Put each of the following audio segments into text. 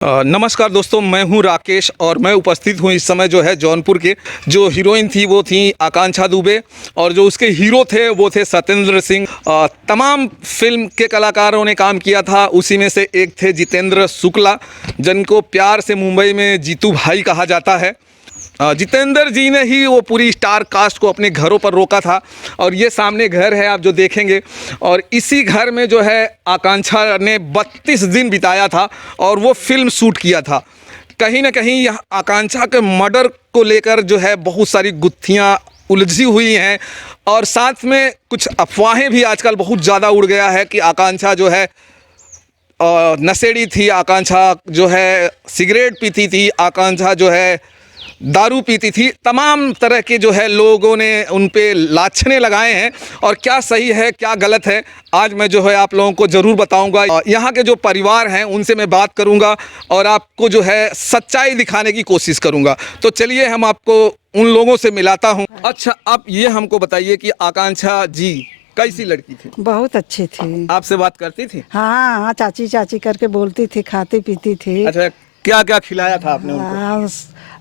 नमस्कार दोस्तों, मैं हूं राकेश और मैं उपस्थित हूं इस समय जो है जौनपुर के। जो हीरोइन थी वो थी आकांक्षा दुबे और जो उसके हीरो थे वो थे सत्येंद्र सिंह। तमाम फिल्म के कलाकारों ने काम किया था, उसी में से एक थे जितेंद्र शुक्ला, जिनको प्यार से मुंबई में जीतू भाई कहा जाता है। जितेंद्र जी ने ही वो पूरी स्टार कास्ट को अपने घरों पर रोका था और ये सामने घर है आप जो देखेंगे, और इसी घर में जो है आकांक्षा ने 32 दिन बिताया था और वो फिल्म शूट किया था। कहीं ना कहीं यह आकांक्षा के मर्डर को लेकर जो है बहुत सारी गुत्थियां उलझी हुई हैं और साथ में कुछ अफवाहें भी आजकल बहुत ज़्यादा उड़ गया है कि आकांक्षा जो है नशेड़ी थी, आकांक्षा जो है सिगरेट पीती थी, आकांक्षा जो है दारू पीती थी। तमाम तरह के जो है लोगों ने उन पे लाछने लगाए हैं और क्या सही है क्या गलत है आज मैं जो है आप लोगों को ज़रूर बताऊंगा। यहाँ के जो परिवार हैं उनसे मैं बात करूंगा और आपको जो है सच्चाई दिखाने की कोशिश करूंगा। तो चलिए हम आपको उन लोगों से मिलाता हूँ। अच्छा, आप ये हमको बताइए कि आकांक्षा जी कैसी लड़की थी? बहुत अच्छी थी। आपसे बात करती थी? हाँ हाँ, चाची चाची करके बोलती थी, खाती पीती थी। अच्छा, क्या क्या खिलाया था आपने उनको? हाँ,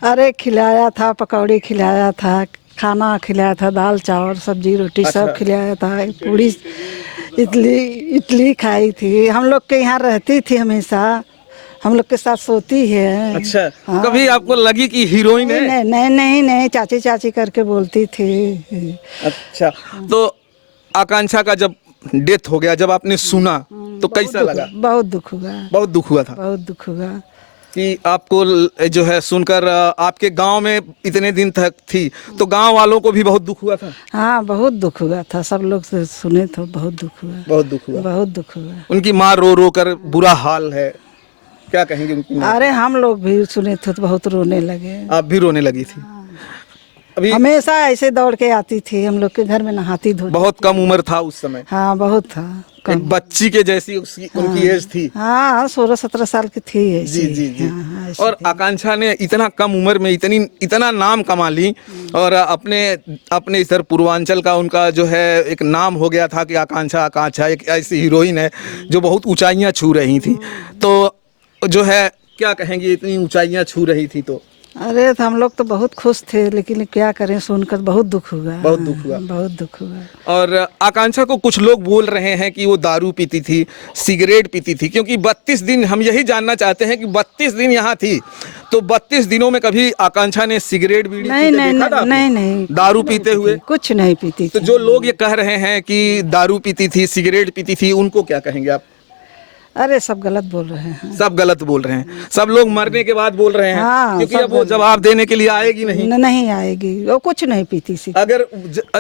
अरे खिलाया था, पकौड़ी खिलाया था, खाना खिलाया था, दाल चावल सब्जी रोटी अच्छा। सब खिलाया था, पूरी इडली इडली खाई थी। हम लोग के यहाँ रहती थी, हमेशा हम लोग के साथ सोती है। अच्छा, हाँ। कभी आपको लगी कि हीरोइन है? नहीं नहीं नहीं नहीं, चाची चाची करके बोलती थी। अच्छा, तो आकांक्षा का जब डेथ हो गया, जब आपने सुना तो कैसा लगा? बहुत दुख हुआ। बहुत दुख हुआ था बहुत दुख हुआ कि आपको जो है सुनकर आपके गांव में इतने दिन तक थी तो गांव वालों को भी बहुत दुख हुआ था। हाँ, बहुत दुख हुआ था, सब लोग से सुने तो बहुत दुख हुआ। बहुत दुख हुआ। बहुत दुख हुआ। उनकी माँ रो रो कर बुरा हाल है, क्या कहेंगे उनकी माँ? अरे हम लोग भी सुने थे तो बहुत रोने लगे। आप भी रोने लगी थी? अभी हमेशा ऐसे दौड़ के आती थी, हम लोग के घर में नहाती धोती। बहुत कम उम्र था उस समय, हाँ बहुत था, एक बच्ची के जैसी उनकी एज थी। हाँ 16-17 साल की थी ऐसी। जी जी जी। हाँ, ऐसी और थी। आकांक्षा ने इतना कम उम्र में इतना नाम कमा ली और अपने अपने इधर पूर्वांचल का उनका जो है एक नाम हो गया था कि आकांक्षा आकांक्षा एक ऐसी हीरोइन है जो बहुत ऊंचाइयां छू रही थी। तो जो है क्या कहेंगे, इतनी ऊंचाइयां छू रही थी तो अरे तो हम लोग तो बहुत खुश थे, लेकिन क्या करें, सुनकर बहुत दुख हुआ। बहुत दुख हुआ। बहुत दुख हुआ। और आकांक्षा को कुछ लोग बोल रहे हैं कि वो दारू पीती थी, सिगरेट पीती थी, क्योंकि 32 दिन हम यही जानना चाहते हैं कि 32 दिन यहाँ थी तो 32 दिनों में कभी आकांक्षा ने सिगरेट बीड़ी नहीं पीते नहीं देखा था आपने? नहीं नहीं, दारू पीते हुए? कुछ नहीं पीती तो थी। जो लोग ये कह रहे हैं कि दारू पीती थी, सिगरेट पीती थी, उनको क्या कहेंगे आप? अरे सब गलत बोल रहे हैं। सब गलत बोल रहे हैं, सब लोग मरने के बाद बोल रहे हैं। हाँ, क्योंकि सब अब वो जवाब देने के लिए आएगी नहीं। नहीं आएगी, वो कुछ नहीं पीती थी। अगर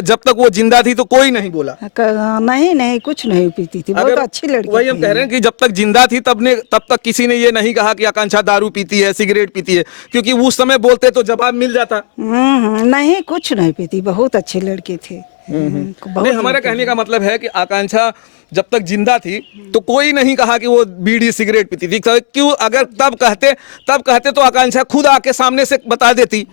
जब तक वो जिंदा थी तो कोई नहीं बोला। नहीं नहीं, कुछ नहीं पीती थी, बहुत अच्छी लड़की वही हम थी। कह रहे हैं कि जब तक जिंदा थी तब तक किसी ने ये नहीं कहा कि आकांक्षा दारू पीती है, सिगरेट पीती है, क्योंकि उस समय बोलते तो जवाब मिल जाता। नहीं, कुछ नहीं पीती, बहुत अच्छी लड़की थी। नहीं, हमारा कहने का मतलब है कि आकांक्षा जब तक जिंदा थी तो कोई नहीं कहा कि वो बीड़ी सिगरेट पीती थी। क्यों? अगर तब कहते तो आकांक्षा खुद आके सामने से बता देती।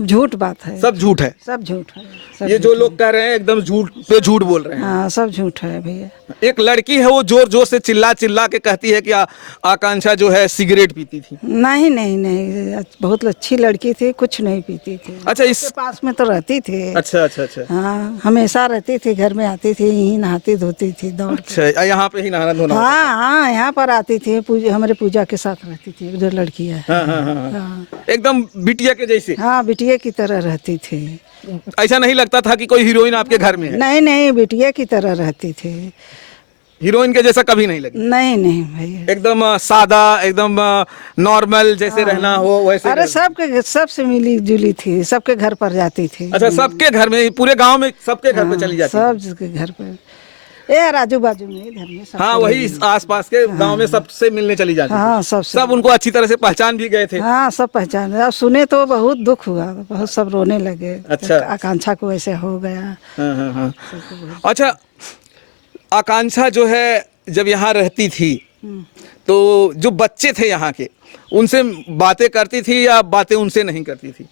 झूठ बात है, सब झूठ है, सब झूठ है, सब ये जो लोग कह रहे हैं एकदम झूठ पे झूठ बोल रहे हैं। हाँ, सब झूठ है भैया। एक लड़की है वो जोर जोर से चिल्ला चिल्ला के कहती है कि आकांक्षा जो है सिगरेट पीती थी। नहीं नहीं नहीं, बहुत अच्छी लड़की थी, कुछ नहीं पीती थी। अच्छा, इस उसके पास में तो रहती थी। अच्छा अच्छा अच्छा। हाँ, हमेशा रहती थी, घर में आती थी, यहीं नहाती धोती थी दौड़ के। अच्छा, यहाँ पे ही नहाना धोना होता हाँ हाँ, यहाँ पर आती थी, हमारे पूजा के साथ रहती थी, जो लड़की है। है? हाँ हाँ हाँ हाँ। हाँ एकदम बिटिया के जैसे। हाँ, बिटिया की तरह रहती थी। ऐसा नहीं लगता था कि कोई हीरोइन आपके घर में है? नहीं नहीं, बिटिया की तरह रहती थी। हीरोइन के जैसा कभी नहीं लगी? नहीं नहीं भैया। एकदम सादा, एकदम नॉर्मल जैसे रहना हो वैसे। अरे सबसे मिली जुली थी, सबके घर पर जाती थी। अच्छा, सबके घर में, पूरे गांव में सबके घर पे चली जाती? सबके घर पर, ये आजू बाजू में, इधर में सब। हाँ, वही आसपास के गांव में सबसे मिलने चली जाती थी। हाँ, सबसे। सब उनको अच्छी तरह से पहचान भी गए थे? हाँ, सब पहचान, अब सुने तो बहुत दुख हुआ, बहुत सब रोने लगे। अच्छा। आकांक्षा को ऐसे हो गया। हाँ हाँ हाँ। अच्छा, आकांक्षा जो है जब यहाँ रहती थी तो जो बच्चे थे यहाँ के उनसे बातें करती थी या बातें उनसे नहीं करती थी?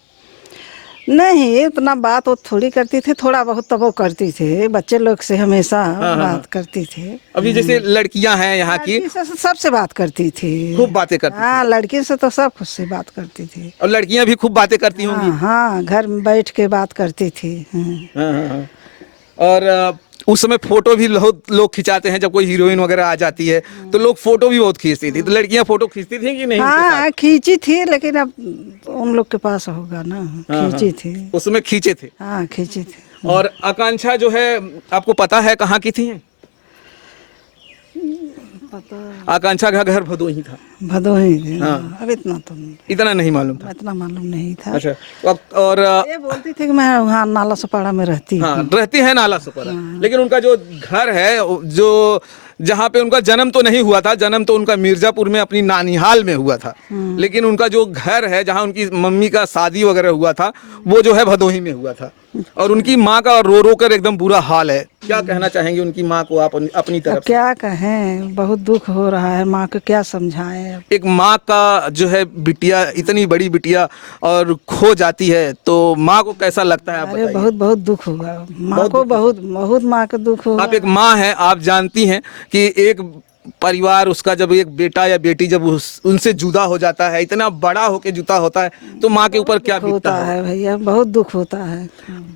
नहीं उतना बात वो थोड़ी करती थी, थोड़ा बहुत तब वो करती थी, बच्चे लोग से हमेशा बात करती थी। अभी जैसे लड़कियां हैं यहाँ की, लड़की से सबसे बात करती थी, खूब बातें करती हाँ लड़की से तो सब खुद से बात करती थी। और लड़कियां भी खूब बातें करती होंगी। हाँ हाँ, घर में बैठ के बात करती थी। हाँ, हाँ, हाँ। और उस समय फोटो भी बहुत लोग खिंचाते हैं, जब कोई हीरोइन वगैरह आ जाती है तो लोग फोटो भी बहुत खींचती थी। तो लड़कियां फोटो खींचती थी कि नहीं उनके साथ? हाँ खींची थी, लेकिन अब उन लोग के पास होगा ना, हाँ, खींची हाँ। थी। उसमें खींचे थे। हाँ खींची थी। और आकांक्षा जो है, आपको पता है कहाँ की थी? पता आकांक्षा का घर भदोही था। भदोही थी। हाँ। अब इतना तो इतना नहीं मालूम था। इतना मालूम नहीं था। अच्छा। और ये बोलती थी कि मैं वहाँ नाला सपाड़ा में रहती हाँ, हूँ। रहती है नाला सुपारा, लेकिन उनका जो घर है, जो जहाँ पे उनका जन्म तो नहीं हुआ था, जन्म तो उनका मिर्जापुर में अपनी नानिहाल में हुआ था, लेकिन उनका जो घर है जहाँ उनकी मम्मी का शादी वगैरह हुआ था, वो जो है भदोही में हुआ था। और उनकी माँ का रो रो कर एकदम बुरा हाल है। क्या कहना चाहेंगे उनकी माँ को आप अपनी अब तरफ से? क्या कहें, बहुत दुख हो रहा है, माँ को क्या समझाएं अब। एक माँ का जो है बिटिया, इतनी बड़ी बिटिया और खो जाती है, तो माँ को कैसा लगता है आप अरे बताइए। बहुत बहुत दुख हुआ माँ को, बहुत बहुत माँ को दुख हुआ। आप एक माँ हैं, आप जानती हैं कि एक परिवार, उसका जब एक बेटा या बेटी जब उनसे जुदा हो जाता है, इतना बड़ा होके जुदा होता है, तो माँ के ऊपर क्या दुख बीतता होता है। है भैया, बहुत दुख होता है।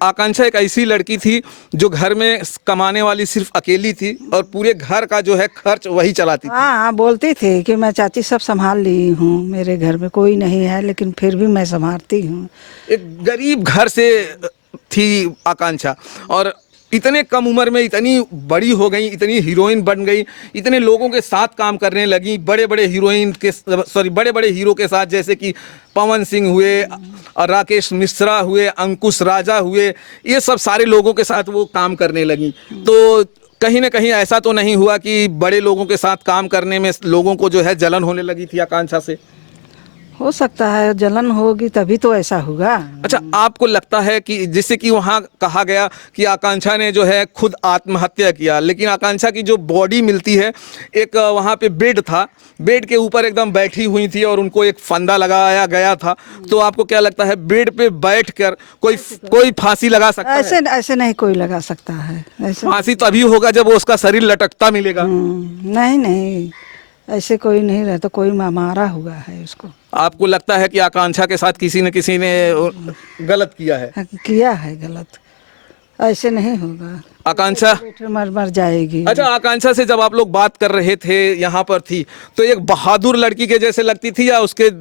आकांक्षा एक ऐसी लड़की थी जो घर में कमाने वाली सिर्फ अकेली थी और पूरे घर का जो है खर्च वही चलाती थी। हाँ हाँ, बोलती थी कि मैं चाची सब संभाल ली हूँ, मेरे घर में कोई नहीं है लेकिन फिर भी मैं संभालती हूँ। एक गरीब घर से थी आकांक्षा, और इतने कम उम्र में इतनी बड़ी हो गई, इतनी हीरोइन बन गई, इतने लोगों के साथ काम करने लगी, बड़े बड़े हीरोइन के, सॉरी, बड़े बड़े हीरो के साथ, जैसे कि पवन सिंह हुए और राकेश मिश्रा हुए, अंकुश राजा हुए, ये सब सारे लोगों के साथ वो काम करने लगी। तो कहीं ना कहीं ऐसा तो नहीं हुआ कि बड़े लोगों के साथ काम करने में लोगों को जो है जलन होने लगी थी आकांक्षा से? हो सकता है जलन होगी तभी तो ऐसा होगा। अच्छा, आपको लगता है कि जैसे कि वहाँ कहा गया कि आकांक्षा ने जो है खुद आत्महत्या किया, लेकिन आकांक्षा की जो बॉडी मिलती है, एक वहाँ पे बेड था, बेड के ऊपर एकदम बैठी हुई थी और उनको एक फंदा लगाया गया था, तो आपको क्या लगता है बेड पे बैठकर कोई फांसी लगा सकता ऐसे है? ऐसे नहीं कोई लगा सकता है ऐसे। फांसी तभी होगा जब वो उसका शरीर लटकता मिलेगा। नहीं नहीं, ऐसे कोई नहीं रहता, कोई मारा हुआ है उसको। आपको लगता है कि आकांक्षा के साथ किसी न किसी ने गलत किया है? किया है गलत, ऐसे नहीं होगा। आकांक्षा, बैठे मर मर जाएगी। अच्छा, आकांक्षा से जब आप लोग बात कर रहे थे, यहाँ पर थी, तो एक बहादुर लड़की के जैसे लगती थी या उसके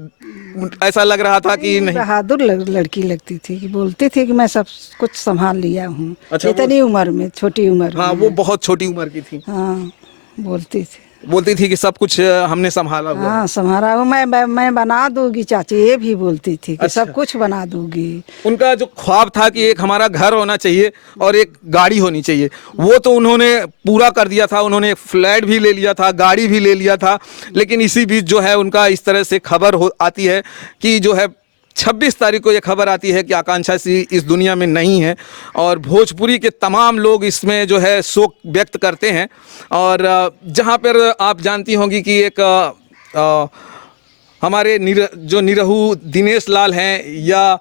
ऐसा लग रहा था कि नहीं? बहादुर लड़की लगती थी, कि बोलती थी कि मैं सब कुछ संभाल लिया हूँ। अच्छा, इतनी उम्र में, छोटी उम्र हाँ, में। वो बहुत छोटी उम्र की थी। हाँ बोलती थी। बोलती थी कि सब कुछ हमने संभाला हुआ है। हाँ संभाला हूँ, मैं बना दूंगी चाची, ये भी बोलती थी कि अच्छा। सब कुछ बना दूंगी। उनका जो ख्वाब था कि एक हमारा घर होना चाहिए और एक गाड़ी होनी चाहिए, वो तो उन्होंने पूरा कर दिया था। उन्होंने एक फ्लैट भी ले लिया था, गाड़ी भी ले लिया था, लेकिन इसी बीच जो है उनका इस तरह से खबर आती है कि जो है 26 तारीख को ये खबर आती है कि आकांक्षा सिंह इस दुनिया में नहीं है, और भोजपुरी के तमाम लोग इसमें जो है शोक व्यक्त करते हैं। और जहाँ पर आप जानती होंगी कि एक हमारे जो निरहू दिनेश लाल हैं, या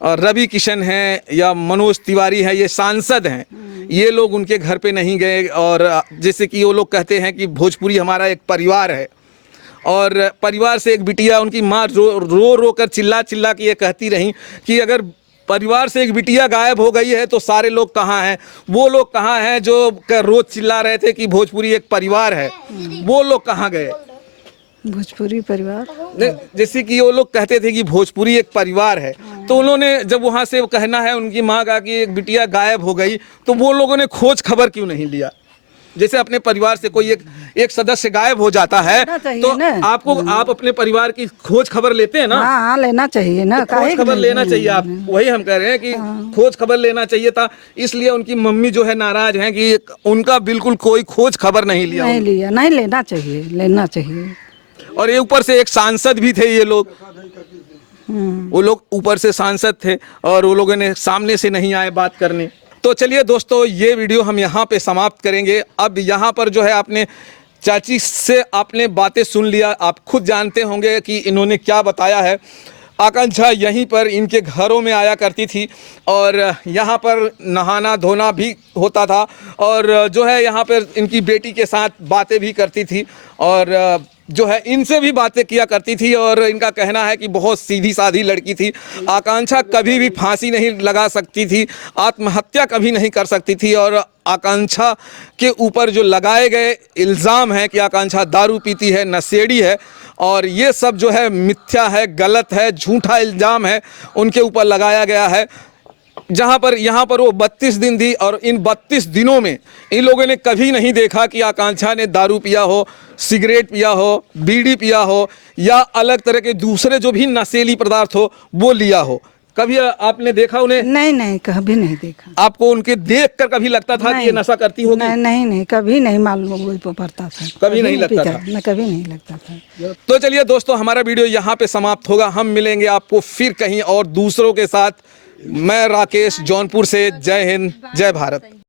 रवि किशन हैं, या मनोज तिवारी हैं, ये सांसद हैं, ये लोग उनके घर पे नहीं गए। और जैसे कि वो लोग कहते हैं कि भोजपुरी हमारा एक परिवार है, और परिवार से एक बिटिया, उनकी माँ रो रो कर चिल्ला चिल्ला के ये कहती रही कि अगर परिवार से एक बिटिया गायब हो गई है तो सारे लोग कहाँ हैं? वो लोग कहाँ हैं जो रोज चिल्ला रहे थे कि भोजपुरी एक परिवार है? वो लोग कहाँ गए? भोजपुरी परिवार नहीं, जैसे कि वो लोग कहते थे कि भोजपुरी एक परिवार है, तो उन्होंने जब वहाँ से कहना है उनकी माँ का कि एक बिटिया गायब हो गई, तो वो लोगों ने खोज खबर क्यों नहीं लिया? जैसे अपने परिवार से कोई एक सदस्य गायब हो जाता है तो आप अपने परिवार की खोज खबर लेते हैं ना? हाँ हाँ लेना चाहिए ना, तो खोज खबर लेना चाहिए। आप वही हम कह रहे हैं कि खोज खबर लेना चाहिए था, इसलिए उनकी मम्मी जो है नाराज हैं कि उनका बिल्कुल कोई खोज खबर नहीं लिया। नहीं लिया, नहीं लेना चाहिए, लेना चाहिए। और ये ऊपर से एक सांसद भी थे ये लोग, वो लोग ऊपर से सांसद थे और वो लोगों ने सामने से नहीं आए बात करने। तो चलिए दोस्तों, ये वीडियो हम यहाँ पे समाप्त करेंगे। अब यहाँ पर जो है आपने चाची से आपने बातें सुन लिया, आप खुद जानते होंगे कि इन्होंने क्या बताया है। आकांक्षा यहीं पर इनके घरों में आया करती थी और यहाँ पर नहाना धोना भी होता था और जो है यहाँ पर इनकी बेटी के साथ बातें भी करती थी और जो है इनसे भी बातें किया करती थी और इनका कहना है कि बहुत सीधी साधी लड़की थी। आकांक्षा कभी भी फांसी नहीं लगा सकती थी, आत्महत्या कभी नहीं कर सकती थी और आकांक्षा के ऊपर जो लगाए गए इल्ज़ाम है कि आकांक्षा दारू पीती है, नशेड़ी है और ये सब जो है मिथ्या है, गलत है, झूठा इल्ज़ाम है उनके ऊपर लगाया गया है। जहाँ पर यहाँ पर वो 32 दिन थी और इन 32 दिनों में इन लोगों ने कभी नहीं देखा कि आकांक्षा ने दारू पिया हो, सिगरेट पिया हो, बीड़ी पिया हो या अलग तरह के दूसरे जो भी नशीली पदार्थ हो वो लिया हो। कभी आपने देखा उन्हें? नहीं नहीं, कभी नहीं देखा। आपको उनके देख कर कभी लगता था कि ये नशा करती होगी? नहीं नहीं नहीं, कभी नहीं मालूम पड़ता था, कभी नहीं लगता था? मैं कभी नहीं लगता था। तो चलिए दोस्तों, हमारा वीडियो यहाँ पे समाप्त होगा। हम मिलेंगे आपको फिर कहीं और दूसरों के साथ। मैं राकेश, जौनपुर से। जय हिंद, जय भारत।